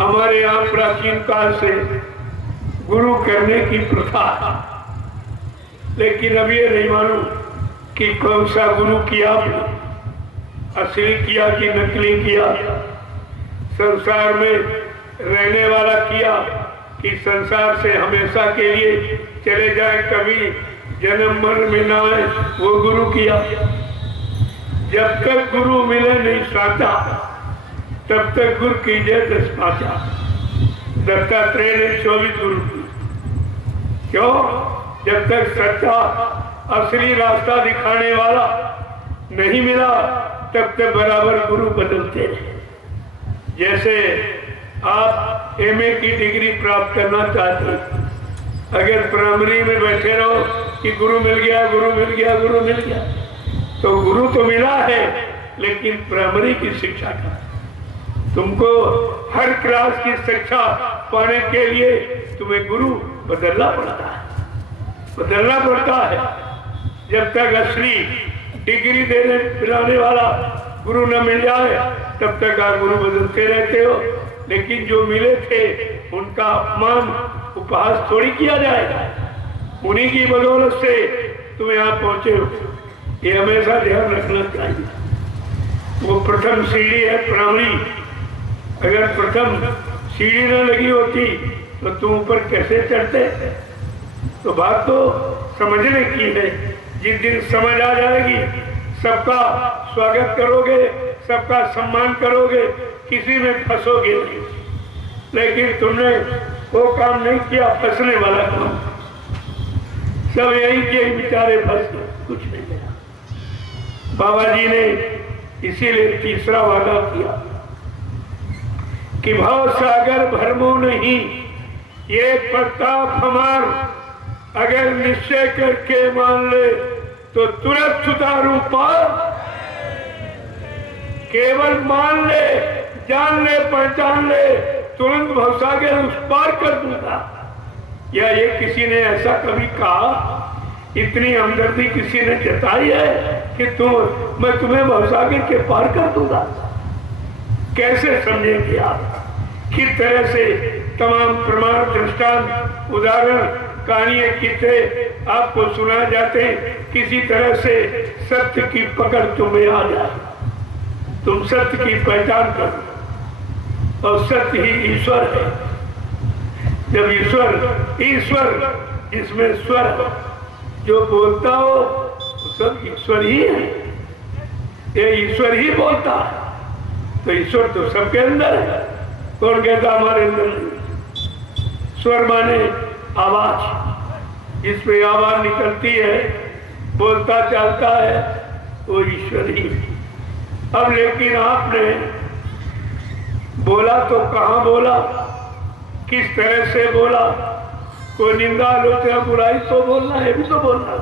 हमारे यहाँ प्राचीन काल से गुरु करने की प्रथा है, लेकिन अब ये नहीं मालूम कि कौन सा गुरु किया, असली किया कि नकली किया, संसार में रहने वाला किया कि संसार से हमेशा के लिए चले जाए, कभी जन्म मरण में ना आए, वो गुरु किया। जब तक गुरु मिले नहीं साचा, तब तक गुरु कीजिए दस पाचा। दत्तात्रेय ने 24 गुरु की। क्यों? जब तक सच्चा असली रास्ता दिखाने वाला नहीं मिला, तब तक बराबर गुरु बदलते रहे। जैसे आप एमए की डिग्री प्राप्त करना चाहते हैं, अगर प्राइमरी में बैठे रहो कि गुरु मिल गया, गुरु मिल गया, गुरु मिल गया, तो गुरु तो मिला है, लेकिन प्राइमरी की शिक्षा का तुमको हर क्लास की शिक्षा पाने के लिए तुम्हें गुरु बदलना पड़ता है, बदलना पड़ता है। जब तक असली डिग्री देने पिलाने वाला गुरु न मिल जाए, तब तक आप गुरु बदलते रहते हो। लेकिन जो मिले थे उनका अपमान उपहास थोड़ी किया जाएगा, उन्हीं की बदौलत से तुम यहाँ पहुंचे हो, ये हमेशा ध्यान रखना चाहिए। वो प्रथम सीढ़ी है प्राइमरी, अगर प्रथम सीढ़ी न लगी होती तो तुम ऊपर कैसे चढ़ते? तो बात तो समझने की है। जिस दिन समझ आ जाएगी, सबका स्वागत करोगे, सबका सम्मान करोगे, किसी में फंसोगे नहीं। लेकिन तुमने वो काम नहीं किया, फंसने वाला काम। सब यही के बेचारे फंस गए, कुछ नहीं किया। बाबा जी ने इसीलिए तीसरा वादा किया कि भाव सागर भरमो नहीं, ये प्रताप हमार अगर निश्चय करके मान ले तो तुरंत सुधारू पार। केवल मान ले, जान ले, पहचान ले, तुरंत भवसागर उस पार कर दूंगा। या ये किसी ने ऐसा कभी कहा? इतनी हमदर्दी किसी ने जताई है कि मैं तुम्हें भवसागर के पार कर दूंगा? कैसे समझेंगे आप? किस तरह से तमाम प्रमाण, दृष्टांत, उदाहरण, कहानियां कितने आपको सुनाए जाते हैं, किसी तरह से सत्य की पकड़ तुम्हें आ जाए, तुम सत्य की पहचान करो, और सत्य ही ईश्वर है। जब ईश्वर जिसमें स्वर जो बोलता हो सब ईश्वर ही है, ये ईश्वर ही बोलता है, तो ईश्वर तो सबके अंदर है। कौन कहता हमारे अंदर नहीं? स्वर माने आवाज, जिसमें आवाज निकलती है, बोलता चलता है, वो ईश्वर ही। अब लेकिन आपने बोला तो कहाँ बोला, किस तरह से बोला? कोई निंदा, आलोचना, बुराई तो बोलना है, भी तो बोलना।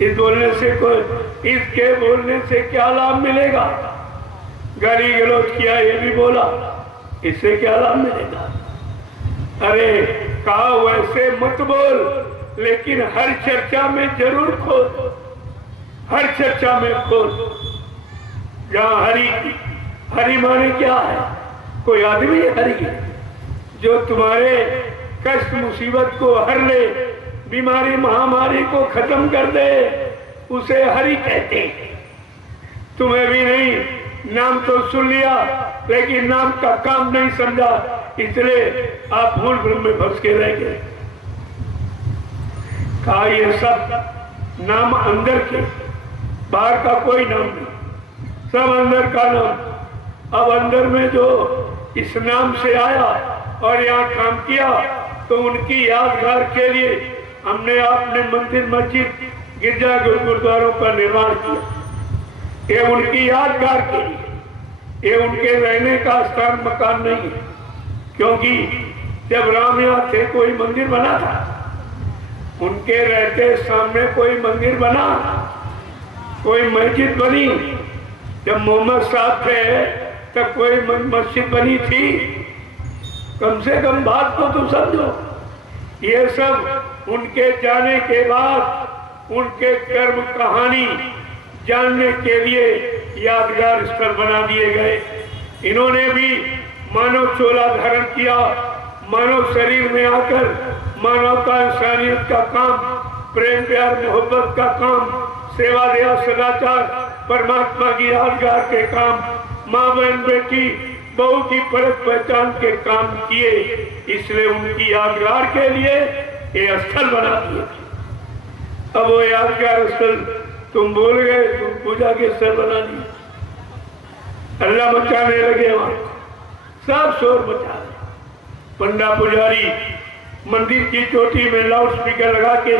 इस बोलने से इसके बोलने से क्या लाभ मिलेगा? गाली गलौज किया, ये भी बोला, इससे क्या लाभ मिलेगा? अरे कहा वैसे मत बोल, लेकिन हर चर्चा में जरूर खोल, हर चर्चा में खोल। जहाँ हरि माने क्या है? कोई आदमी हरि है जो तुम्हारे कष्ट मुसीबत को हर ले, बीमारी महामारी को खत्म कर दे, उसे हरि कहते हैं। तुम्हें भी नहीं, नाम तो सुन लिया, लेकिन नाम का काम नहीं समझा, इसलिए आप भूल भ्रम में फंस के रह गए। कहा ये सब नाम अंदर के, बाहर का कोई नाम नहीं, सब अंदर का नाम। अब अंदर में जो इस नाम से आया और यहाँ काम किया, तो उनकी यादगार के लिए हमने अपने मंदिर, मस्जिद, गिरजा, गुरुद्वारों का निर्माण किया। ये उनकी यादगार के लिए, ये उनके रहने का स्थान, मकान नहीं है। क्योंकि जब राम यहाँ थे कोई मंदिर बना था? उनके रहते सामने कोई मंदिर बना, कोई मस्जिद बनी? जब मोहम्मद साहब थे तब कोई मस्जिद बनी थी? कम से कम बात को तो समझो। ये सब उनके जाने के बाद उनके कर्म कहानी जानने के लिए यादगार स्थल बना दिए गए। इन्होंने भी मानव चोला धारण किया, मानव शरीर में आकर मानवता इंसानियत का काम, प्रेम प्यार मोहब्बत का काम, सेवा दया सदाचार, परमात्मा की यादगार के काम, माँ बहन बेटी बहू की परख पहचान के काम किए। इसलिए उनकी यादगार के लिए ये स्थल बना दिए। अब वो यादगार स्थल तुम भूल गए, तुम पूजा के स्थल बना दिए। हल्ला मचाने लगे, वहां सब शोर मचा रहे। पंडा पुजारी मंदिर की चोटी में लाउड स्पीकर लगा के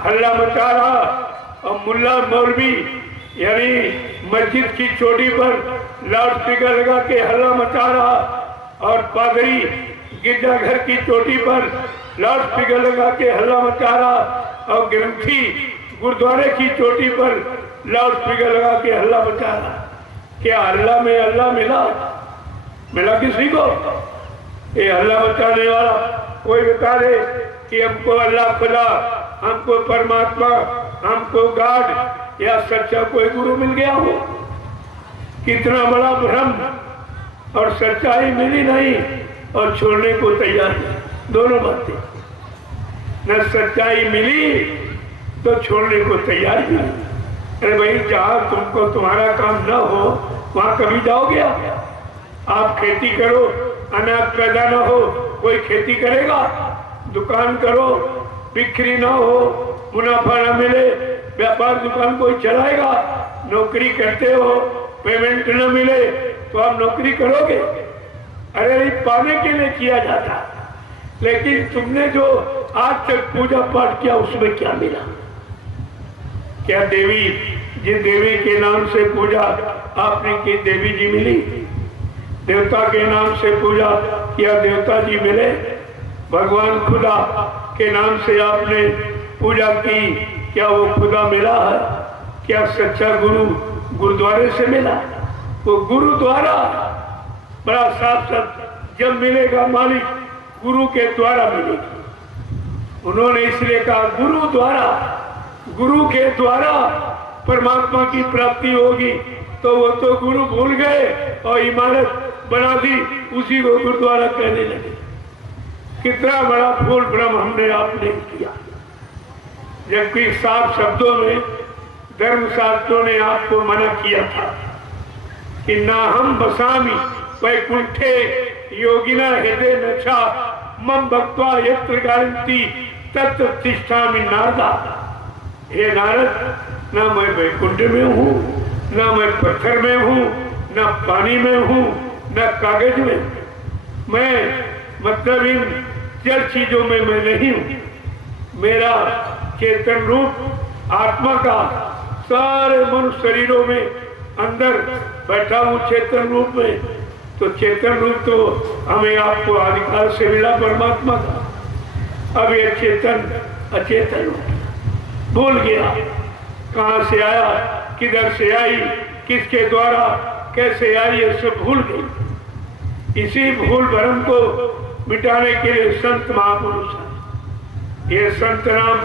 हल्ला मचा रहा, और मुल्ला मौलवी यानी मस्जिद की चोटी पर लाउड स्पीकर लगा के हल्ला मचा रहा, और पादरी गिरजाघर की चोटी पर लाउड स्पीकर लगा के हल्ला मचा रहा, और ग्रंथी गुरुद्वारे की चोटी पर लाउड स्पीकर लगा के हल्ला मचा रहा। क्या हल्ला में अल्लाह मिला किसी को? ये हल्ला मचाने वाला कोई बता दे कि हमको अल्लाह खुदा, हमको परमात्मा, हमको गॉड या सच्चा कोई गुरु मिल गया हो? कितना बड़ा भ्रम, और सच्चाई मिली नहीं और छोड़ने को तैयार नहीं। दोनों बातें, न सच्चाई मिली तो छोड़ने को तैयार भी नहीं। अरे भाई, जहाँ तुमको तुम्हारा काम न हो वहां कभी जाओगे? आप खेती करो, अनाज पैदा न हो, कोई खेती करेगा? दुकान करो, बिक्री ना हो, मुनाफा न मिले, व्यापार दुकान कोई चलाएगा? नौकरी करते हो, पेमेंट न मिले तो आप नौकरी करोगे? अरे पाने के लिए किया जाता। लेकिन तुमने जो आज तक पूजा पाठ किया उसमें क्या मिला? क्या देवी, जिन देवी के नाम से पूजा आपने की, देवी जी मिली? देवता के नाम से पूजा किया, देवता जी मिले? भगवान खुदा के नाम से आपने पूजा की, क्या वो खुदा मिला है? क्या सच्चा गुरु गुरुद्वारे से मिला? वो गुरुद्वारा बड़ा साफ साफ जब मिलेगा मालिक, गुरु के द्वारा मिलेगी। उन्होंने इसलिए कहा गुरुद्वारा, गुरु के द्वारा परमात्मा की प्राप्ति होगी। तो वो तो गुरु भूल गए और इमारत बना दी, उसी को गुरुद्वारा कहने लगे। कितना बड़ा भूल भ्रम हमने आपने किया, जबकि साफ शब्दों में धर्मशास्त्रों ने आपको मना किया था कि ना हम बसामी वैकुंठे योगिना हृदय नशा मम भक्त्वा यत्र गारंती तत्र तिष्ठामि नारदा। हे नारद, ना मैं वैकुंठ में हूँ, ना मैं पत्थर में हूँ, ना पानी में हूँ, ना कागज में। मैं मतलब इन जड़ चीजों में मैं नहीं हूँ। मेरा चेतन रूप आत्मा का सारे मनुष्य शरीरों में अंदर बैठा हूँ चेतन रूप में। तो चेतन रूप तो हमें आपको अधिकार से मिला परमात्मा का। अब ये चेतन अचेतन भूल गया, कहाँ से आया, किधर से आई, किसके द्वारा कैसे आई, ये सब भूल गई। इसी भूल भरम को मिटाने के लिए संत महापुरुष हैं। ये संत नाम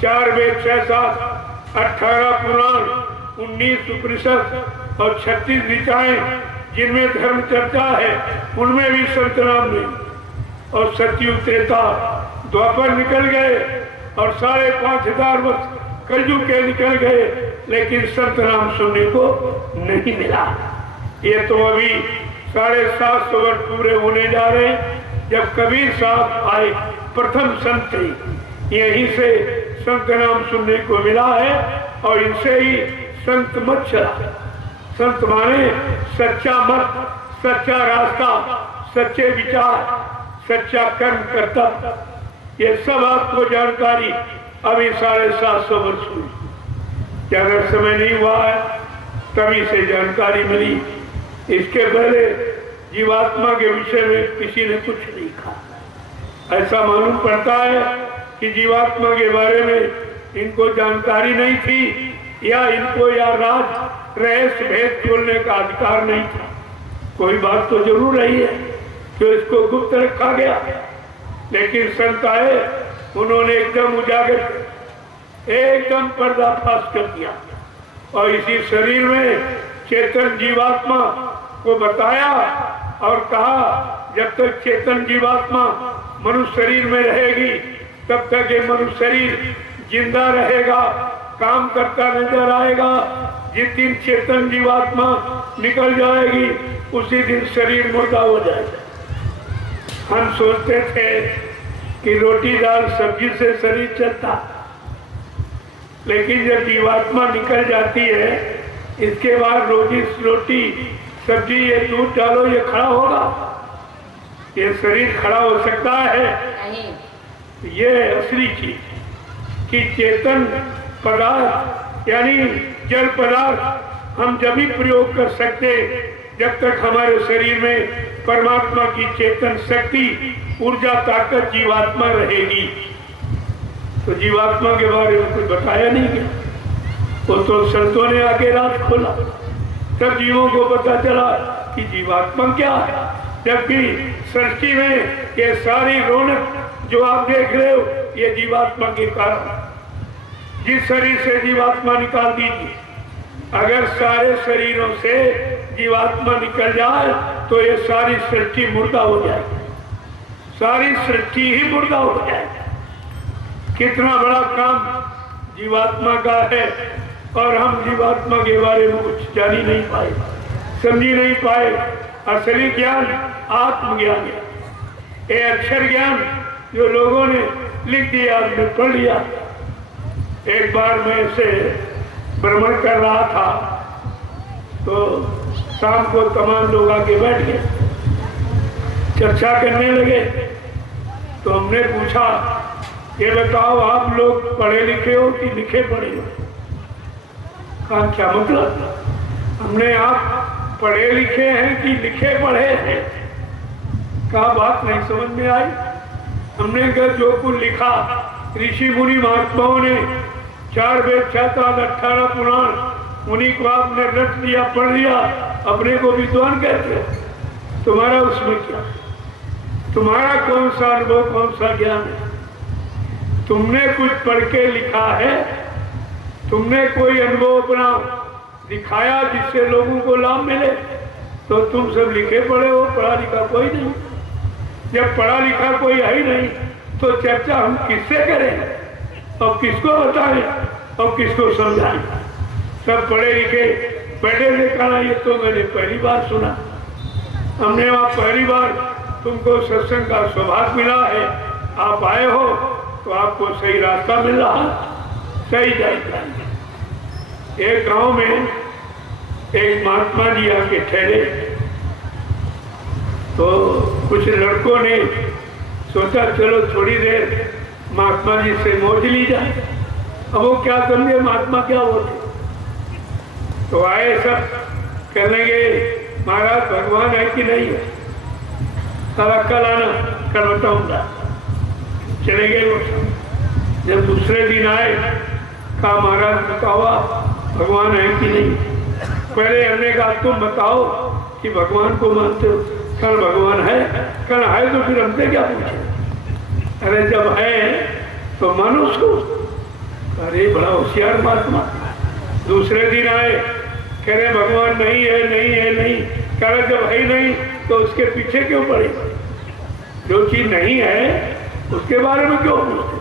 4 वेद 6 शास्त्र 18 पुराण 19 उपनिषद और 36 ऋचाएं जिनमें धर्म चर्चा है, उनमें भी संत नाम नहीं। और सतयुग त्रेता द्वापर निकल गए और 5,500 वर्ष कलयुग के निकल गए, लेकिन संत नाम सुनने को नहीं मिला। ये तो अभी 750 वर्ष पूरे होने जा रहे हैं जब कबीर साहब आए, प्रथम संत थे। यहीं से संत नाम सुनने को मिला है और इनसे ही संत मत चला। संत माने सच्चा मत, सच्चा रास्ता, सच्चे विचार, सच्चा कर्म करता। ये सब आपको जानकारी अभी 750 वर्ष हुई, ज्यादा समय नहीं हुआ है, तभी से जानकारी मिली। इसके पहले जीवात्मा के विषय में किसी ने कुछ नहीं कहा। ऐसा मालूम पड़ता है कि जीवात्मा के बारे में इनको जानकारी नहीं थी, या इनको या राज रहस्य भेद खोलने का अधिकार नहीं था। कोई बात तो जरूर रही है कि इसको गुप्त रखा गया, लेकिन संत आए, उन्होंने एकदम उजागर, एकदम पर्दाफाश कर दिया और इसी शरीर में चेतन जीवात्मा को बताया और कहा जब तक चेतन जीवात्मा मनुष्य शरीर में रहेगी तब तक ये मनुष्य शरीर जिंदा रहेगा, काम करता नजर आएगा। जिस दिन चेतन जीवात्मा निकल जाएगी उसी दिन शरीर मुर्दा हो जाएगा। हम सोचते थे कि रोटी दाल सब्जी से शरीर चलता, लेकिन जब जीवात्मा निकल जाती है इसके बाद रोटी सब्जी ये दूध डालो ये खड़ा होगा? ये शरीर खड़ा हो सकता है? नहीं। ये असली चीज कि चेतन पदार्थ यानी जल पदार्थ हम जब भी प्रयोग कर सकते जब तक हमारे शरीर में परमात्मा की चेतन शक्ति ऊर्जा ताकत जीवात्मा रहेगी। तो जीवात्मा के बारे में कुछ बताया नहीं गया, वो तो संतों ने आके रात खोला, तब जीवों को पता चला कि जीवात्मा क्या है। जबकि सृष्टि में ये सारी रौनक जो आप देख रहे हो ये जीवात्मा के कारण। जिस शरीर से जीवात्मा निकाल दीजिए, अगर सारे शरीरों से जीवात्मा निकल जाए तो ये सारी सृष्टि मुर्दा हो जाएगी, सारी सृष्टि ही मुर्दा हो जाएगी। कितना बड़ा काम जीवात्मा का है और हम जीवात्मा के बारे में कुछ जान ही नहीं पाए, समझी नहीं पाए। असली ज्ञान आत्मज्ञान है, ये अक्षर ज्ञान जो लोगों ने लिख दिया, आपने पढ़ लिया। एक बार मैं इसे भ्रमण कर रहा था तो शाम को तमाम लोग आके बैठ गए, चर्चा करने लगे। तो हमने पूछा ये बताओ आप लोग पढ़े लिखे हो कि लिखे पढ़े हो? कहा क्या मतलब? हमने आप पढ़े लिखे हैं कि लिखे पढ़े हैं? कहा बात नहीं समझ में आई। हमने कहा जो कुछ लिखा ऋषि मुनि महात्माओं ने 4 वेद 18 पुराण उन्हीं को आपने रट लिया, पढ़ लिया, अपने को विद्वान कहते। तुम्हारा उसमें क्या? तुम्हारा कौन सा अनुभव, कौन सा ज्ञान है? तुमने कुछ पढ़ के लिखा है? तुमने कोई अनुभव अपना दिखाया जिससे लोगों को लाभ मिले? तो तुम सब लिखे पढ़े हो, पढ़ा लिखा कोई नहीं। जब पढ़ा लिखा कोई है ही नहीं तो चर्चा हम किससे करें और किसको बताएं और किसको समझाएं? सब पढ़े लिखे बैठे देखा, ये तो मैंने पहली बार सुना। हमने वहाँ पहली बार तुमको सत्संग का सौभाग्य मिला है, आप आए हो तो आपको सही रास्ता मिल रहा, सही जानकारी। एक गांव में एक महात्मा जी आके ठहरे तो कुछ लड़कों ने सोचा चलो थोड़ी देर महात्मा जी से मौज ली जाए। अब वो क्या समझे महात्मा क्या होते? तो आए सब, कहने लगे महाराज भगवान है कि नहीं है? सारा कल आना, कल बताऊंगा। चले गए वो। जब दूसरे दिन आए कहा महाराज बताओ भगवान है कि नहीं? पहले हमने कहा तुम बताओ कि भगवान को मानते हो। कल भगवान है? कल है तो फिर हमसे क्या पूछे? अरे जब है तो मानो उसको। अरे बड़ा होशियार महात्मा। दूसरे दिन आए, कह रहे भगवान नहीं है, नहीं है, नहीं। कह रहे जब है नहीं तो उसके पीछे क्यों पड़े? जो चीज नहीं है उसके बारे में क्यों पूछते?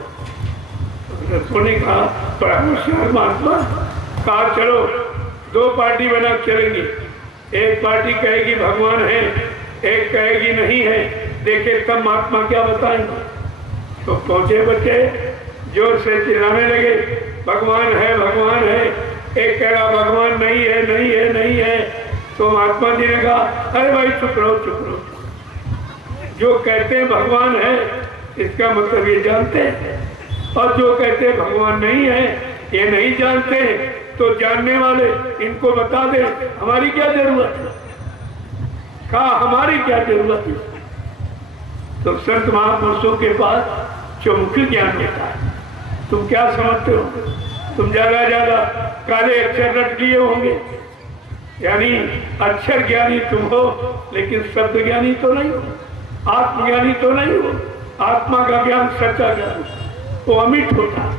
उन्होंने कहा बड़ा होशियार महात्मा। कहा चलो 2 पार्टी बना चलेंगे, एक पार्टी कहेगी भगवान है, एक कहेगी नहीं है, देखे तब महात्मा क्या बताएंगे। तो पहुंचे बच्चे जोर से चिल्लाने लगे भगवान है, भगवान है। एक कह रहा भगवान नहीं है, नहीं है, नहीं है। तो महात्मा जी ने कहा अरे भाई चुप रहो, चुप रहो। जो कहते हैं भगवान है इसका मतलब ये जानते हैं, और जो कहते हैं भगवान नहीं है ये नहीं जानते। तो जानने वाले इनको बता दे हमारी क्या जरूरत है? कहा हमारी क्या जरूरत है? तो संत महापुरुषों के पास चौमुखी ज्ञान होता है। तुम क्या समझते हो? तुम ज्यादा काले अक्षर रट लिए होंगे, यानी अक्षर ज्ञानी तुम हो लेकिन शब्द ज्ञानी तो नहीं हो, आत्मज्ञानी तो नहीं हो। आत्मा का ज्ञान सच्चा ज्ञान वो अमिट होता,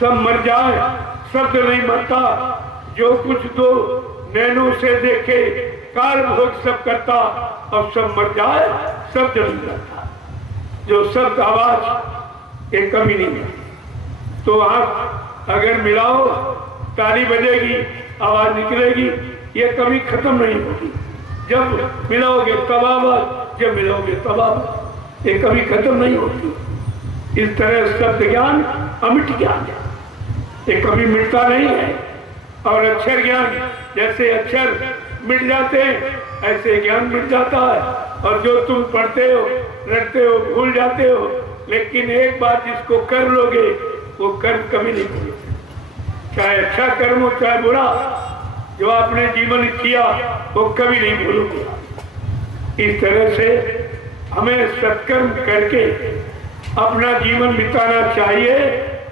सब मर जाए शब्द नहीं मरता। जो कुछ दो नैनों से देखे काल भोग सब करता और सब मर जाए, सब जन्म करता। जो शब्द आवाज एक कमी नहीं है। तो आप अगर मिलाओ, ताली बजेगी, आवाज निकलेगी, ये कभी खत्म नहीं होगी। जब मिलाओगे तब आवाज, जब मिलाओगे तब आवाज, ये कभी खत्म नहीं होती। इस तरह शब्द ज्ञान अमिट ज्ञान है, ये कभी मिटता नहीं है। और अक्षर ज्ञान, जैसे अक्षर मिट जाते हैं ऐसे ज्ञान मिट जाता है। और जो तुम पढ़ते हो, रटते हो, भूल जाते हो, लेकिन एक बार जिसको कर लोगे वो कर्म कभी नहीं भूलोगे। चाहे अच्छा कर्म हो चाहे बुरा, जो आपने जीवन किया वो कभी नहीं भूलोगे। इस तरह से हमें सत्कर्म करके अपना जीवन बिताना चाहिए।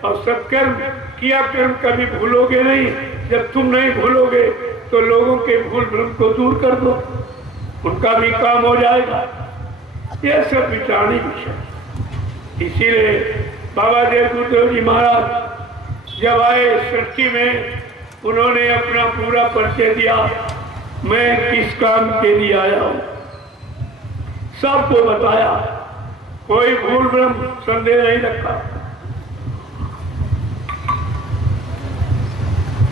और सत्कर्म किया कर्म कभी भूलोगे नहीं। जब तुम नहीं भूलोगे तो लोगों के भूल भ्रम को दूर कर दो, उनका भी काम हो जाएगा। यह सब विचारणी विषय। इसीलिए बाबा देव गुरुदेव जी महाराज जब आए सृष्टि में, उन्होंने अपना पूरा परिचय दिया, मैं किस काम के लिए आया हूं, सबको बताया, कोई भूल भ्रम संदेह नहीं रखा।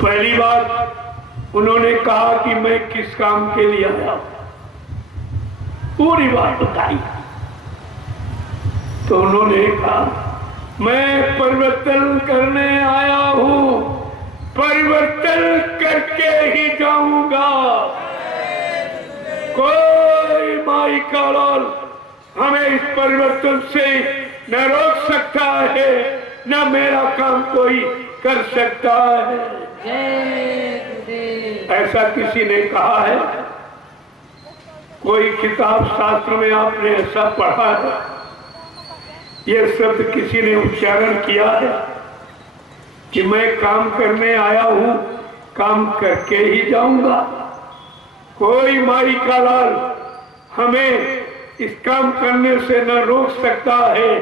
पहली बार उन्होंने कहा कि मैं किस काम के लिए आया हूं, पूरी बात बताई। तो उन्होंने कहा मैं परिवर्तन करने आया हूं, परिवर्तन करके ही जाऊंगा। कोई माई का लाल हमें इस परिवर्तन से न रोक सकता है, न मेरा काम कोई कर सकता है। ऐसा किसी ने कहा है? कोई किताब शास्त्र में आपने ऐसा पढ़ा है? ये शब्द किसी ने उच्चारण किया है कि मैं काम करने आया हूं, काम करके ही जाऊंगा। कोई माई का लाल हमें इस काम करने से न रोक सकता है,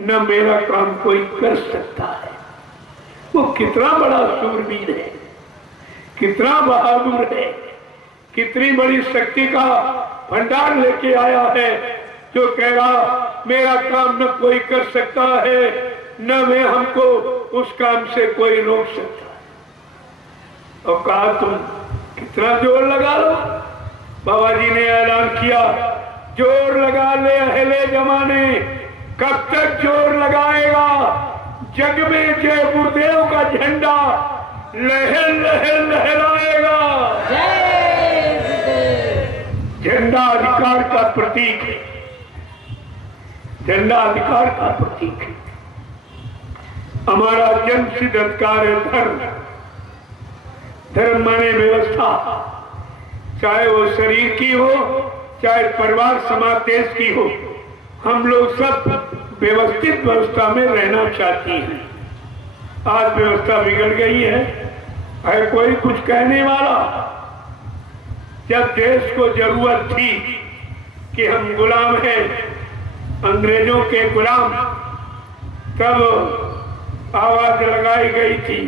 न मेरा काम कोई कर सकता है। वो कितना बड़ा शूरवीर है, कितना बहादुर है, कितनी बड़ी शक्ति का भंडार लेके आया है, जो कह रहा मेरा काम न कोई कर सकता है, न मैं हमको उस काम से कोई रोक सकता है। और कहा तुम कितना जोर लगा लो। बाबा जी ने ऐलान किया, जोर लगा ले अहले जमाने, कब तक जोर लगाएगा? जग में जय गुरुदेव का झंडा लहर लहर लहराएगा। झंडा अधिकार का प्रतीक है, झंडा अधिकार का प्रतीक है। हमारा जन्म सिद्ध अधिकार है धर्म। धर्म माने व्यवस्था, चाहे वो शरीर की हो, चाहे परिवार समाज देश की हो। हम लोग सब व्यवस्थित व्यवस्था में रहना चाहती हैं। आज व्यवस्था बिगड़ गई है कोई कुछ कहने वाला? जब देश को जरूरत थी कि हम गुलाम हैं, अंग्रेजों के गुलाम, तब आवाज लगाई गई थी,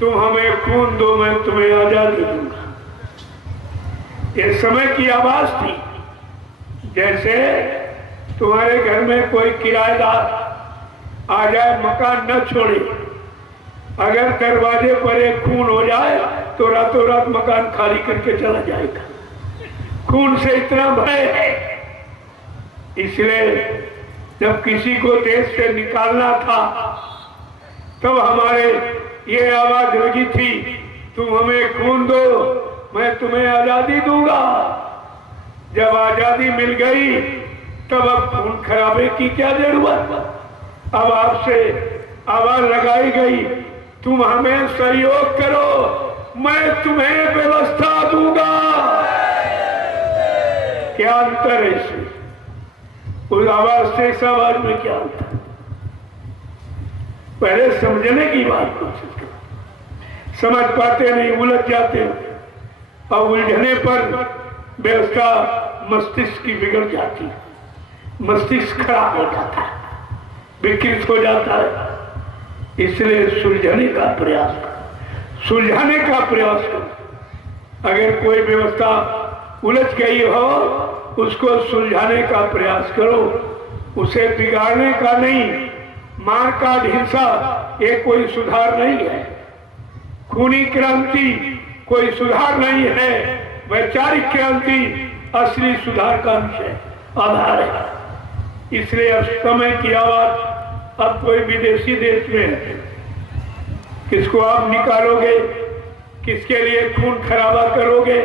तुम हमें खून दो मैं तुम्हें आजादी दूंगा। ये समय की आवाज थी। जैसे तुम्हारे घर में कोई किराएदार आ जाए, मकान न छोड़े, अगर दरवाजे पर एक खून हो जाए तो रातों रात मकान खाली करके चला जाएगा। खून से इतना भय है। इसलिए जब किसी को देश से निकालना था तब हमारे ये आवाज लगी थी, तुम हमें खून दो मैं तुम्हें आजादी दूंगा। जब आजादी मिल गई तब अब खून खराबे की क्या जरूरत? अब आपसे आवाज लगाई गई, तुम हमें सहयोग करो, मैं तुम्हें व्यवस्था दूंगा। क्या अंतर है इसमें? उस आवाज से इस आवाज में क्या अंतर? पहले समझने की बात कोशिश करो। समझ पाते नहीं, उलझ जाते हो और उलझने पर व्यवस्था मस्तिष्क की बिगड़ जाती है, मस्तिष्क खराब हो जाता है, विकृत हो जाता है। इसलिए सुलझाने का प्रयास करो, सुलझाने का प्रयास करो। अगर कोई व्यवस्था उलझ गई हो उसको सुलझाने का प्रयास करो, उसे बिगाड़ने का नहीं। मार काट हिंसा ये कोई सुधार नहीं है, खूनी क्रांति कोई सुधार नहीं है। वैचारिक क्रांति असली सुधार का विषय आधार है। इसलिए अब समय की आवाज अब कोई विदेशी देश में है, किसको आप निकालोगे, किसके लिए खून खराबा करोगे?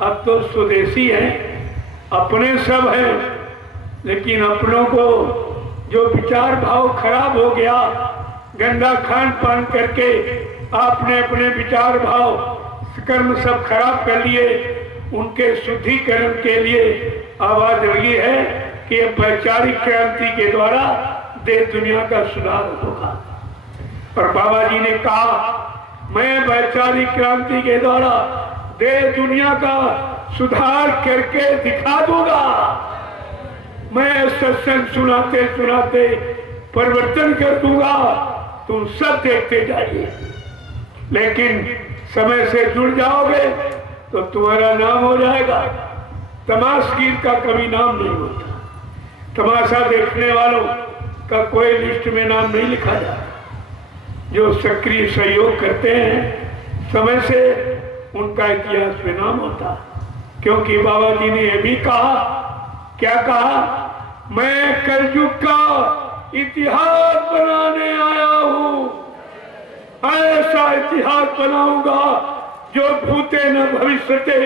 अब तो स्वदेशी हैं, अपने सब हैं, लेकिन अपनों को जो विचार भाव खराब हो गया, गंदा खान पान करके आपने अपने विचार भाव कर्म सब खराब कर लिए, उनके शुद्धिकरण के लिए आवाज लगी है कि वैचारिक क्रांति के द्वारा देश दुनिया का सुधार होगा। और बाबा जी ने कहा मैं वैचारिक क्रांति के द्वारा देश दुनिया का सुधार करके दिखा दूंगा। मैं सत्संग सुनाते सुनाते परिवर्तन कर दूंगा, तुम सब देखते जाइए। लेकिन समय से जुड़ जाओगे तो तुम्हारा नाम हो जाएगा। तमाशगीर का कभी नाम नहीं होता, तमाशा देखने वालों का कोई लिस्ट में नाम नहीं लिखा जाता। जो सक्रिय सहयोग करते हैं समय से उनका इतिहास में नाम होता। क्योंकि बाबा जी ने यह भी कहा, क्या कहा? मैं कलयुग का इतिहास बनाने आया हूं, ऐसा इतिहास बनाऊंगा जो भूते न भविष्यते।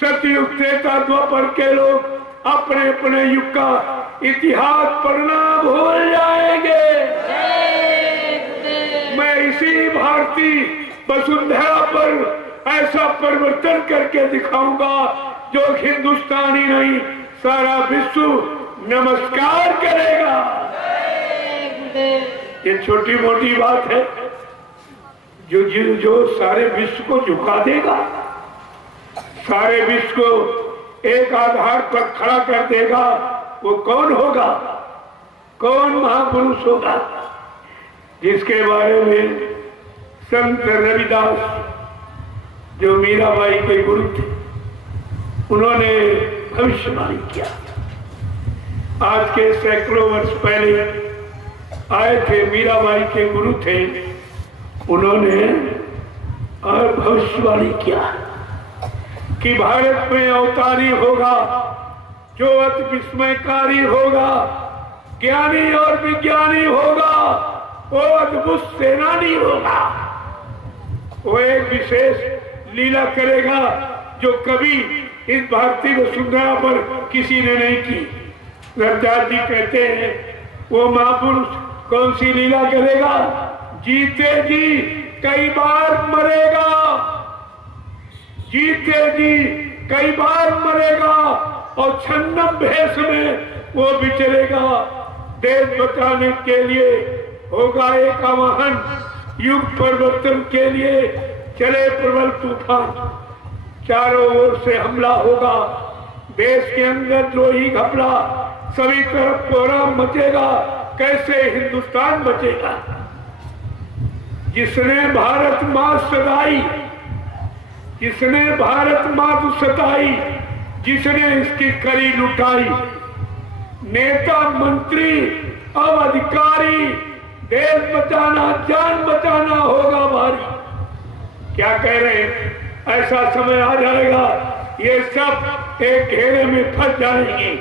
सतयुग त्रेता द्वापर के लोग अपने अपने युग का इतिहास पढ़ना भूल जाएंगे। मैं इसी भारतीय वसुंधरा पर ऐसा परिवर्तन करके दिखाऊंगा जो हिंदुस्तानी नहीं सारा विश्व नमस्कार करेगा। ये छोटी मोटी बात है जो सारे विश्व को झुका देगा, सारे विश्व को एक आधार पर खड़ा कर देगा। वो कौन होगा? कौन महापुरुष होगा? जिसके बारे में संत रविदास जो मीराबाई के गुरु थे, उन्होंने भविष्यवाणी किया। आज के सैकड़ों वर्ष पहले आए थे, मीराबाई के गुरु थे, उन्होंने और भविष्यवाणी किया कि भारत में अवतारी होगा जो अति विस्मयकारी होगा, ज्ञानी और विज्ञानी होगा, वो अद्भुत सेनानी होगा। वो एक विशेष लीला करेगा जो कभी इस भारतीय वसुंधरा पर किसी ने नहीं की। रविदास जी कहते हैं वो महापुरुष कौन सी लीला करेगा? जीते जी कई बार मरेगा, जीते जी कई बार मरेगा और छन्नम भेष में वो विचरेगा। देश बचाने के लिए होगा एक आवाहन, युग परिवर्तन के लिए चले प्रबल तूफान। चारों ओर से हमला होगा, देश के अंदर द्रोही घपला, सभी तरफ कोहराम मचेगा। कैसे हिंदुस्तान बचेगा? जिसने भारत मां सताई, जिसने भारत मां को सताई, जिसने इसकी कड़ी लुटाई, नेता मंत्री अब अधिकारी, देश बचाना जान बचाना होगा भारी। क्या कह रहे हैं? ऐसा समय आ जाएगा ये सब एक घेरे में फंस जाएंगे।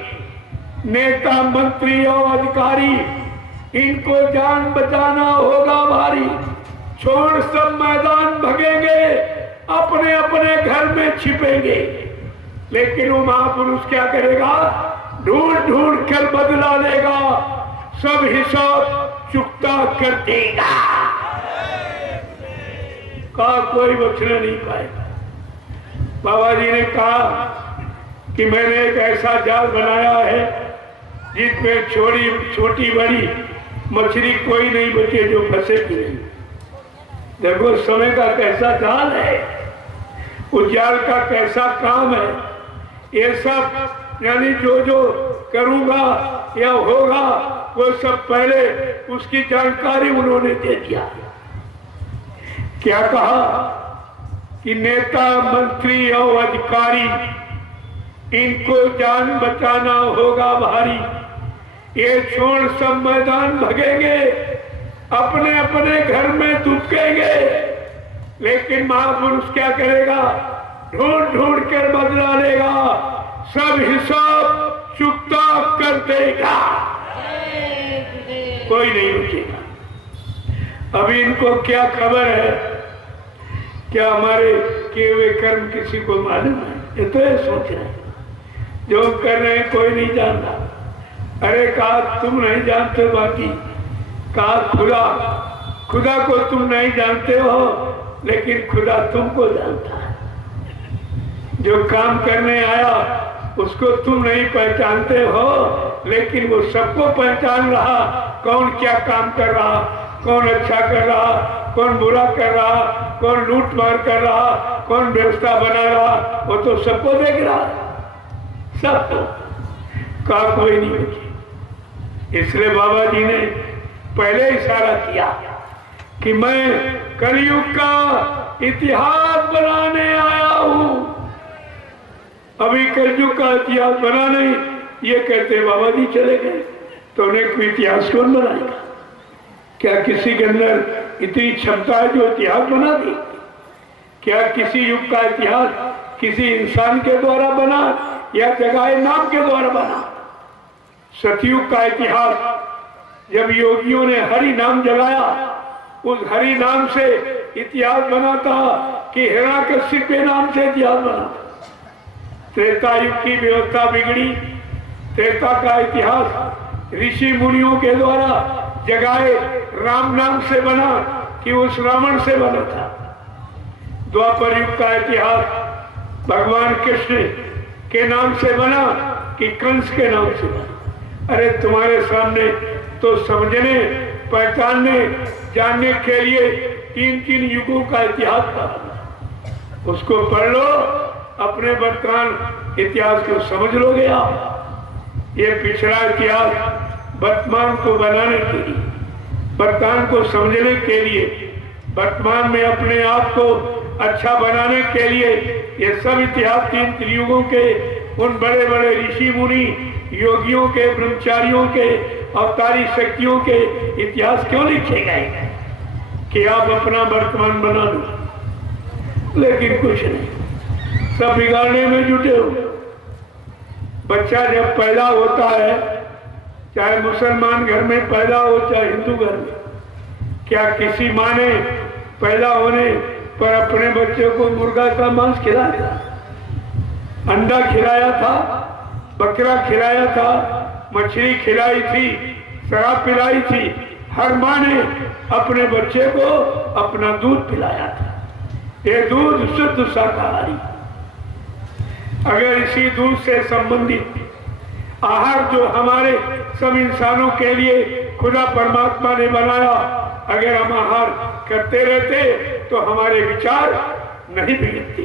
नेता मंत्री और अधिकारी, इनको जान बचाना होगा भारी। छोड़ सब मैदान भगेंगे, अपने अपने घर में छिपेंगे। लेकिन वो महापुरुष क्या करेगा? ढूंढ ढूंढ कर बदला लेगा, सब हिसाब चुकता कर देगा। का कोई बचने नहीं पाएगा। बाबा जी ने कहा कि मैंने एक ऐसा जाल बनाया है जिसमें छोटी बड़ी मछली कोई नहीं बचे जो फंसेगी नहीं। देखो समय का कैसा जाल है, उस जाल का कैसा काम है। ये सब यानी जो करूंगा या होगा वो सब पहले उसकी जानकारी उन्होंने दे दिया। क्या कहा कि नेता मंत्री और अधिकारी इनको जान बचाना होगा भारी। ये छोड़ सब मैदान भगेंगे, अपने अपने घर में दुबकेंगे, लेकिन महापुरुष क्या करेगा? ढूंढ ढूंढ कर बदला लेगा, सब हिसाब चुकता कर देगा, कोई नहीं रुकेगा। अभी इनको क्या खबर है? क्या हमारे किए हुए कर्म किसी को मालूम है? ये तो ये सोच रहे हैं जो कर रहे हैं कोई नहीं जानता। अरे कहा तुम नहीं जानते, बाकी कहा खुदा को तुम नहीं जानते हो, लेकिन खुदा तुमको जानता है। जो काम करने आया उसको तुम नहीं पहचानते हो, लेकिन वो सबको पहचान रहा। कौन क्या काम कर रहा, कौन अच्छा कर रहा, कौन बुरा कर रहा, कौन लूट मार कर रहा, कौन व्यवस्था बना रहा, वो तो सबको देख रहा, सबको का कोई नहीं बची। इसलिए बाबा जी ने पहले इशारा किया कि मैं कलयुग का इतिहास बनाने आया हूं। अभी कलयुग का इतिहास बना नहीं, ये कहते बाबा जी चले गए, तो उन्हें कोई इतिहास कौन बनाएगा? क्या किसी के अंदर इतनी क्षमता है जो इतिहास बना दी? क्या किसी युग का इतिहास किसी इंसान के द्वारा बना या जगाए नाम के द्वारा बना? सतयुग का इतिहास जब योगियों ने हरि नाम जगाया, उस हरि नाम से इतिहास बना था कि हिरण्यकश्यप के नाम से इतिहास बना। त्रेता युग की व्यवस्था बिगड़ी। त्रेता का इतिहास ऋषि मुनियों के द्वारा जगाए राम नाम से बना कि उस रावण से बना था। द्वापर युग का इतिहास भगवान कृष्ण के नाम से बना कि कंस के नाम से बना। अरे तुम्हारे सामने तो समझने, पहचानने, जानने के लिए तीन तीन युगों का इतिहास था। उसको पढ़ लो, अपने वर्तमान इतिहास को समझ लोगे आप। ये पिछड़ा इतिहास वर्तमान को बनाने के लिए, वर्तमान को समझने के लिए, वर्तमान में अपने आप को अच्छा बनाने के लिए ये सब इतिहास तीन त्रियुगों के, उन बड़े बड़े ऋषि मुनि योगियों के, ब्रह्मचारियों के, अवतारी शक्तियों के इतिहास क्यों लिखे गए कि आप अपना वर्तमान बना लो? लेकिन कुछ नहीं, सब बिगाड़ने में जुटे हो। बच्चा जब पैदा होता है, चाहे मुसलमान घर में पैदा हो चाहे हिंदू घर में, क्या किसी माँ ने पैदा होने पर अपने बच्चे को मुर्गा का मांस खिलाया? अंडा खिलाया था, बकरा खिलाया था, मछली खिलाई थी, शराब पिलाई थी। हर माँ ने अपने बच्चे को अपना दूध पिलाया था। ये दूध शुद्ध शाकाहारी। अगर इसी दूध से संबंधित आहार जो हमारे सब इंसानों के लिए खुदा परमात्मा ने बनाया, अगर हम आहार करते रहते तो हमारे विचार नहीं बिगड़ते।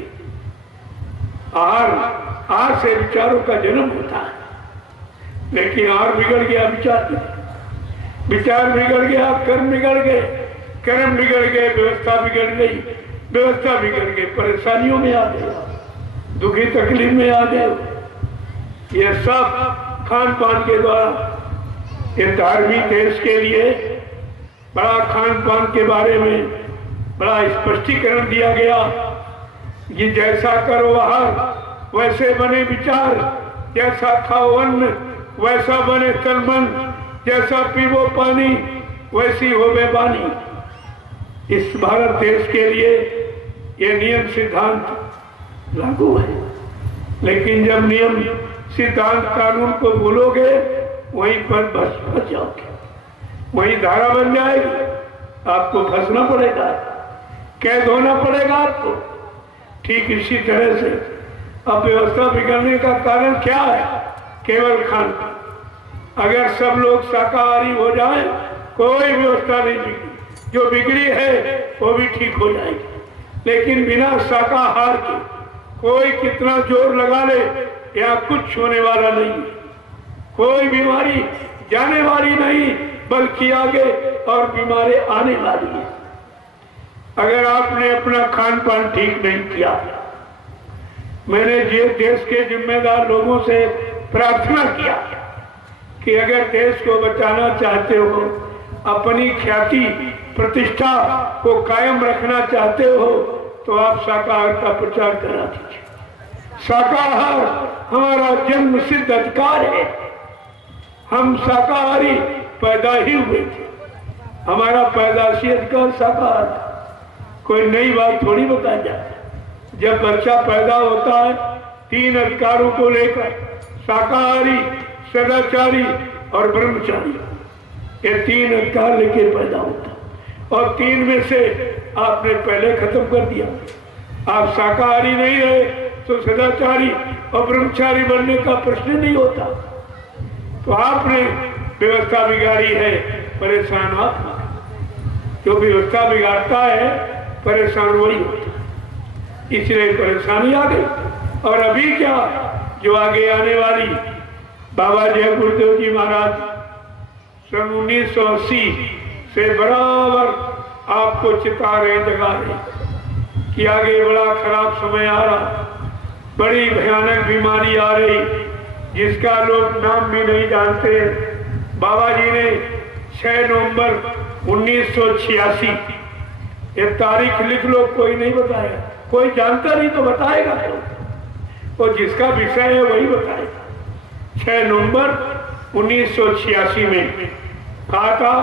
आहार से विचारों का जन्म होता है, लेकिन आहार बिगड़ गया, विचार बिगड़ गया, कर्म बिगड़ गए, कर्म बिगड़ गए, व्यवस्था बिगड़ गई, व्यवस्था बिगड़ गई, परेशानियों में आ गए, दुखी तकलीफ में आ गए। ये सब खान पान के द्वारा। ये धार्मिक देश के लिए बड़ा खान पान के बारे में बड़ा स्पष्टीकरण दिया गया कि जैसा करो आहार वैसे बने विचार, जैसा खाओ अन्न वैसा बने तन मन, जैसा पीवो पानी वैसी होवे बानी। इस भारत देश के लिए ये नियम सिद्धांत लागू है, लेकिन जब नियम सिद्धांत कानून को भूलोगे वहीं पर फंस जाओगे, वहीं धारा बन जाएगी, आपको फंसना पड़ेगा, कैद होना पड़ेगा आपको। ठीक इसी तरह से अब व्यवस्था बिगड़ने का कारण क्या है? केवल खान पान। अगर सब लोग शाकाहारी हो जाए कोई व्यवस्था नहीं बिगड़ी, जो बिगड़ी है वो भी ठीक हो जाएगी। लेकिन बिना शाकाहार के कोई कितना जोर लगा ले, यहाँ कुछ होने वाला नहीं, कोई बीमारी जाने वाली नहीं, बल्कि आगे और बीमारी आने वाली है। अगर आपने अपना खान पान ठीक नहीं किया, मैंने ये देश के जिम्मेदार लोगों से प्रार्थना किया कि अगर देश को बचाना चाहते हो, अपनी ख्याति प्रतिष्ठा को कायम रखना चाहते हो, तो आप शाकाहार का प्रचार करा दीजिए। शाकाहार हमारा जन्म सिद्ध अधिकार है। हम शाकाहारी पैदा ही हुए थे, हमारा पैदाशी अधिकार शाकाहार। कोई नई बात थोड़ी बताई जाती। जब बच्चा पैदा होता है 3 अधिकारों को लेकर, शाकाहारी, सदाचारी और ब्रह्मचारी, ये 3 अधिकार लेके पैदा होता है। और 3 में से आपने पहले खत्म कर दिया। आप शाकाहारी नहीं रहे तो सदाचारी और ब्रह्मचारी बनने का प्रश्न नहीं होता। तो आपने व्यवस्था बिगाड़ी है, परेशान आप। जो व्यवस्था बिगाड़ता है परेशान वही होता है, इसलिए परेशानी आ गई। और अभी क्या, जो आगे आने वाली बाबा जय गुरुदेव जी महाराज सन 1980 से बराबर आपको चिता रहे, जगा रहे कि आगे बड़ा खराब समय आ रहा, बड़ी भयानक बीमारी आ रही जिसका लोग नाम भी नहीं जानते। बाबा जी ने 6 नवंबर 1986, ये तारीख लिख लो, कोई नहीं बताया, कोई जानता नहीं तो बताएगा तो, और जिसका विषय है वही बताएगा। 6 नवंबर 1986 में कहा था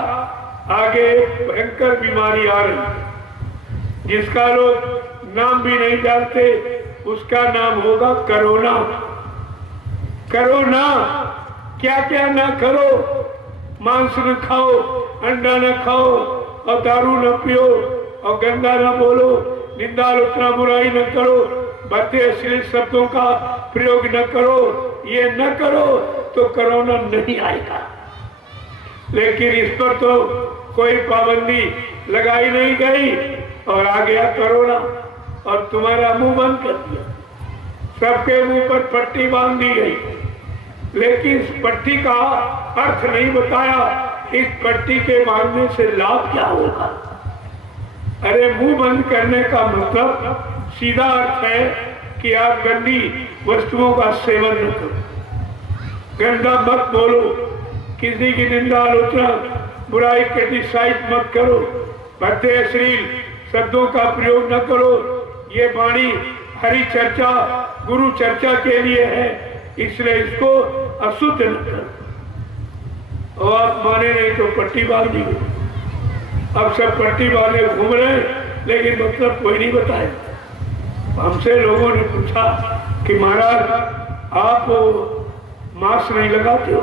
आगे भयंकर बीमारी आ रही जिसका लोग नाम भी नहीं जानते, उसका नाम होगा कोरोना। कोरोना, क्या क्या ना करो, मांस न खाओ, अंडा न खाओ, और दारू न पियो, और गंदा न बोलो, निंदा आलोचना बुराई न करो, भद्दे अश्लील शब्दों का प्रयोग न करो, ये न करो तो कोरोना नहीं आएगा। लेकिन इस पर तो कोई पाबंदी लगाई नहीं गई और आ गया कोरोना और तुम्हारा मुंह बंद कर दिया। सबके मुंह पर पट्टी बांध दी गई, लेकिन इस पट्टी का अर्थ नहीं बताया, इस पट्टी के बांधने से लाभ क्या होगा। अरे मुंह बंद करने का मतलब सीधा अर्थ है कि आप गंदी वस्तुओं का सेवन न करो, गंदा मत बोलो, किसी की निंदा आलोचना बुराई क्रिटिसाइज मत करो, भद्दे अश्लील शब्दों का प्रयोग न करो। ये वाणी हरि चर्चा, गुरु चर्चा के लिए है, इसलिए इसको अशुद्ध न करो। और आप माने नहीं तो पट्टी बांध दी। अब सब पट्टी वाले घूम रहे, लेकिन मतलब कोई नहीं बताए। हमसे लोगों ने पूछा कि महाराज आप मास्क नहीं लगाते हो।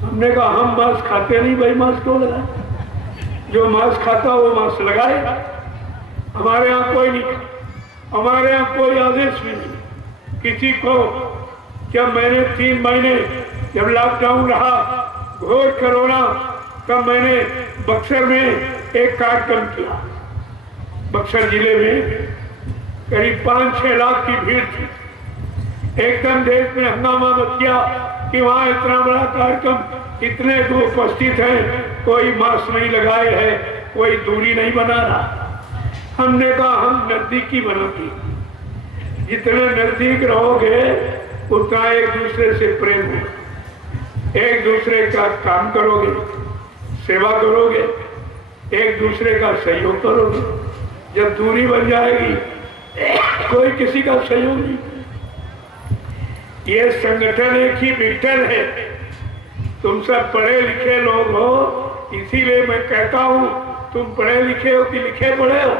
हमने कहा हम मास्क खाते नहीं भाई, मास्क क्यों लगाए? जो मास्क खाता वो मास्क लगाए। हमारे यहाँ कोई नहीं, हमारे यहाँ कोई आदेश भी नहीं किसी को। जब मैंने 3 महीने जब लॉकडाउन रहा, घोर कोरोना, तब मैंने बक्सर में एक कार्यक्रम किया। बक्सर जिले में करीब 5-6 लाख की भीड़ थी। एकदम देश में हंगामा मच गया कि वहाँ इतना बड़ा कार्यक्रम, इतने लोग उपस्थित हैं, कोई मास्क नहीं लगाए है, कोई दूरी नहीं बना रहा। हमने कहा हम नजदीकी बनाती, जितने नजदीक रहोगे उतना एक दूसरे से प्रेम होगा, एक दूसरे का काम करोगे, सेवा करोगे, एक दूसरे का सहयोग करोगे। जब दूरी बन जाएगी कोई किसी का सहयोग नहीं। ये संगठन एक ही विठल है। तुम सब पढ़े लिखे लोग हो, इसीलिए मैं कहता हूँ तुम पढ़े लिखे हो कि लिखे पढ़े हो।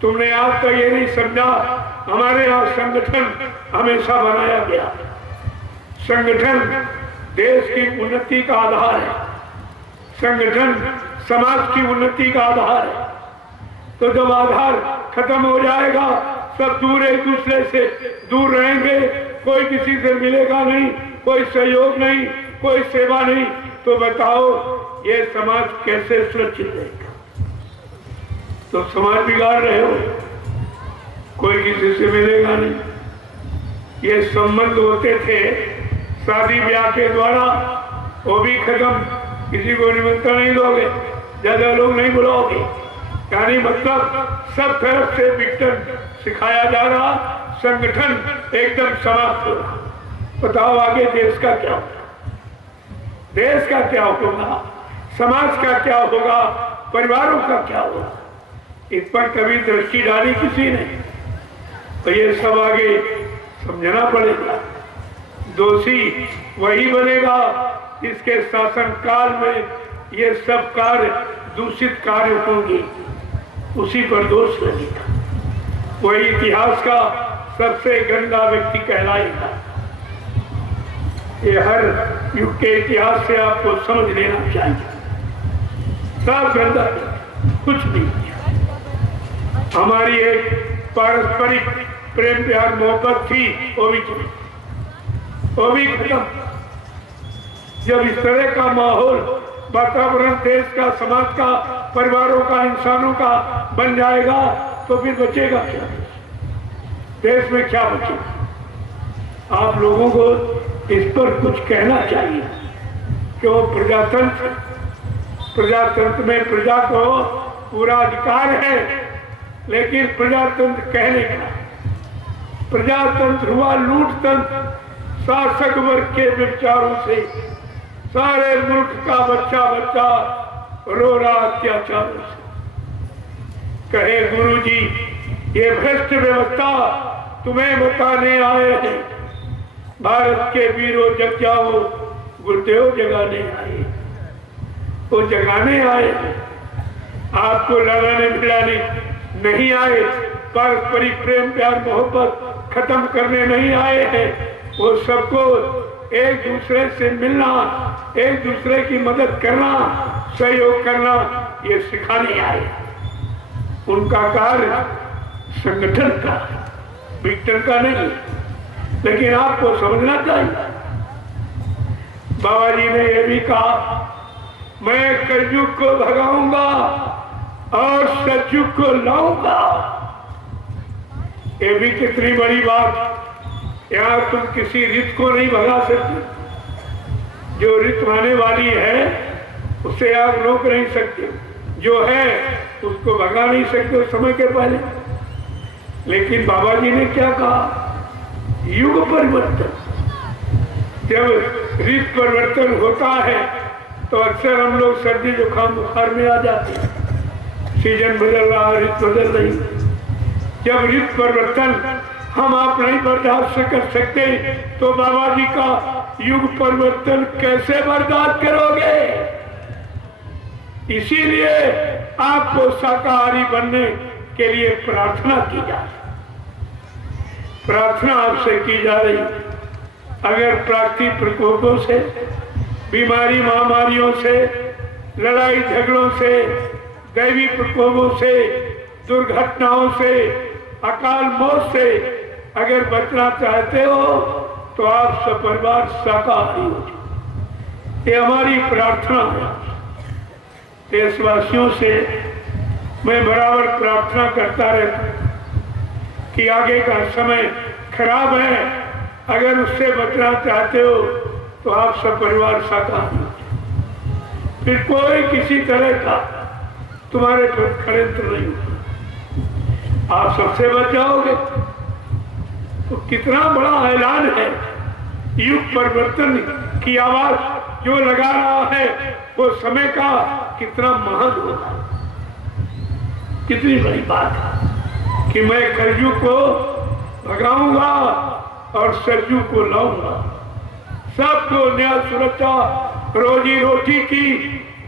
तुमने आज तक ये नहीं समझा, हमारे यहाँ संगठन हमेशा बनाया गया। संगठन देश की उन्नति का आधार है, संगठन समाज की उन्नति का आधार है। तो जब आधार खत्म हो जाएगा, सब दूर एक दूसरे से दूर रहेंगे, कोई किसी से मिलेगा नहीं, कोई सहयोग नहीं, कोई सेवा नहीं, तो बताओ ये समाज कैसे सुरक्षित रहेगा? तो समाज बिगाड़ रहे हो, कोई किसी से मिलेगा नहीं। ये संबंध होते थे शादी ब्याह के द्वारा, वो भी खत्म। किसी को निमंत्रण नहीं दोगे, ज्यादा लोग नहीं बुलाओगे, यानी मतलब सब तरफ से विघटन सिखाया जा रहा, संगठन एकदम समाप्त हो रहा। बताओ आगे देश का क्या होगा, देश का क्या होगा, समाज का क्या होगा, परिवारों का क्या होगा। इस पर कभी दृष्टि डाली किसी ने? तो ये सब आगे समझना पड़ेगा। दोषी वही बनेगा जिसके शासन काल में ये सब कार्य दूषित कार्य होंगे, उसी पर दोष लगेगा। वही इतिहास का सबसे गंदा व्यक्ति कहलाएगा। ये हर युग के इतिहास से आपको समझ लेना चाहिए। सब गंदा, कुछ नहीं। हमारी एक पारस्परिक प्रेम प्यार मोहब्बत थी, वो भी खत्म। जब इस तरह का माहौल, वातावरण देश का, समाज का, परिवारों का, इंसानों का बन जाएगा तो फिर बचेगा क्या? देश में क्या बचेगा? आप लोगों को इस पर कुछ कहना चाहिए कि वो प्रजातंत्र में प्रजा को पूरा अधिकार है, लेकिन प्रजातंत्र कहने का, प्रजातंत्र हुआ लूटतंत्र, शासक वर्ग के विचारों से सारे मुल्क का बच्चा बच्चा रो रहा अत्याचारों से। कहे गुरुजी ये भ्रष्ट व्यवस्था तुम्हें बताने आए हैं, भारत के वीरों जग जाओ, गुरुदेव जगाने आए। वो जगाने आए, आपको लड़ाने भिड़ाने नहीं आए, पारस्परिक प्रेम प्यार मोहब्बत खत्म करने नहीं आए हैं। वो सबको एक दूसरे से मिलना, एक दूसरे की मदद करना, सहयोग करना, ये सिखाने आए। उनका कार्य संगठन का, विघटन का नहीं। लेकिन आपको समझना चाहिए, बाबा जी ने यह भी कहा, मैं कलयुग को भगाऊंगा और सतयुग को लाऊंगा। ये भी कितनी बड़ी बात। यहाँ तुम किसी रित को नहीं भगा सकते। जो रित आने वाली है उसे आप रोक नहीं सकते, जो है उसको भगा नहीं सकते उस समय के पहले। लेकिन बाबा जी ने क्या कहा? युग परिवर्तन। जब ऋतु परिवर्तन होता है तो अक्सर हम लोग सर्दी जुकाम बुखार में आ जाते हैं। सीजन बदल रहा, ऋतु बदल रही। जब ऋतु परिवर्तन हम आप नहीं बर्दाश्त कर सकते तो बाबा जी का युग परिवर्तन कैसे बर्दाश्त करोगे? इसीलिए आपको शाकाहारी बनने के लिए प्रार्थना की जा रही, प्रार्थना आपसे की जा रही। अगर प्राकृतिक प्रकोपों से, बीमारी महामारियों से, लड़ाई झगड़ों से, दैवी प्रकोपों से, दुर्घटनाओं से, अकाल मौत से अगर बचना चाहते हो तो आप सब परिवार शाकाहारी हो जाओ। ये हमारी प्रार्थना है। देशवासियों से मैं बराबर प्रार्थना करता रहता कि आगे का समय खराब है, अगर उससे बचना चाहते हो तो आप सब परिवार शाकाहारी हो जाओ। फिर कोई किसी तरह का तुम्हारे पर षड्यंत्र नहीं होगा, आप सबसे बच जाओगे। तो कितना बड़ा ऐलान है। युग परिवर्तन की आवाज जो लगा रहा है वो समय का कितना महान होगा। कितनी बड़ी बात है कि मैं कलयुग को भगाऊंगा और सतयुग को लाऊंगा। सबको न्याय सुरक्षा रोजी रोटी की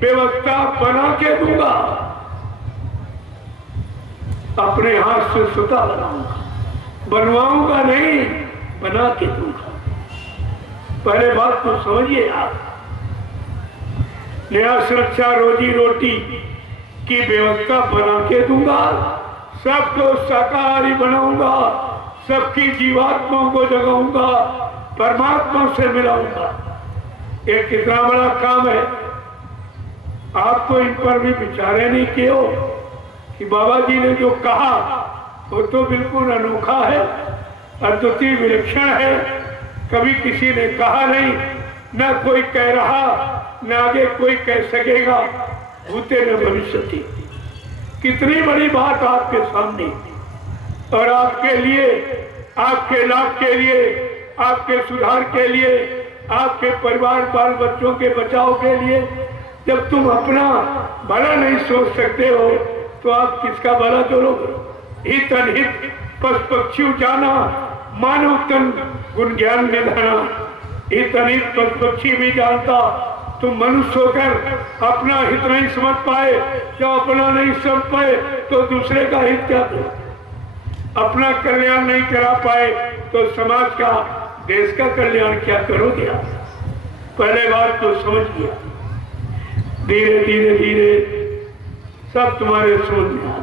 व्यवस्था बना के दूंगा। अपने हाथ से सुता बनाऊंगा, बनवाऊंगा नहीं, बना के दूंगा। पहले बात तो समझिए आप। न्याय सुरक्षा रोजी रोटी की व्यवस्था बना के दूंगा, सबको शाकाहारी बनाऊंगा, सबकी जीवात्माओं को जगाऊंगा, परमात्मा से मिलाऊंगा। ये कितना बड़ा काम है। आपको इन पर भी विचारे नहीं किए हो कि बाबा जी ने जो कहा वो तो बिल्कुल अनोखा है, अद्वितीय विलक्षण है। कभी किसी ने कहा नहीं, न कोई कह रहा, न आगे कोई कह सकेगा, भूते न भविष्यति। कितनी बड़ी बात आपके सामने और आपके लिए आपके लाभ के लिए, आपके सुधार के लिए, आपके परिवार बाल बच्चों के बचाव के लिए। जब तुम अपना भला नहीं सोच सकते हो तो आप किसका भला करोगे? हित अनहित पशु पक्षी जाना, मानव तन गुण ज्ञान निधाना। हित अनहित पशु पक्षी भी जानता, तुम मनुष्य होकर अपना हित नहीं समझ पाए, या अपना नहीं समझ पाए तो दूसरे का हित क्या करो? अपना कल्याण नहीं करा पाए तो समाज का, देश का कल्याण क्या करोगे आप? पहले बात तो समझ लिया, धीरे धीरे धीरे सब तुम्हारे समझ में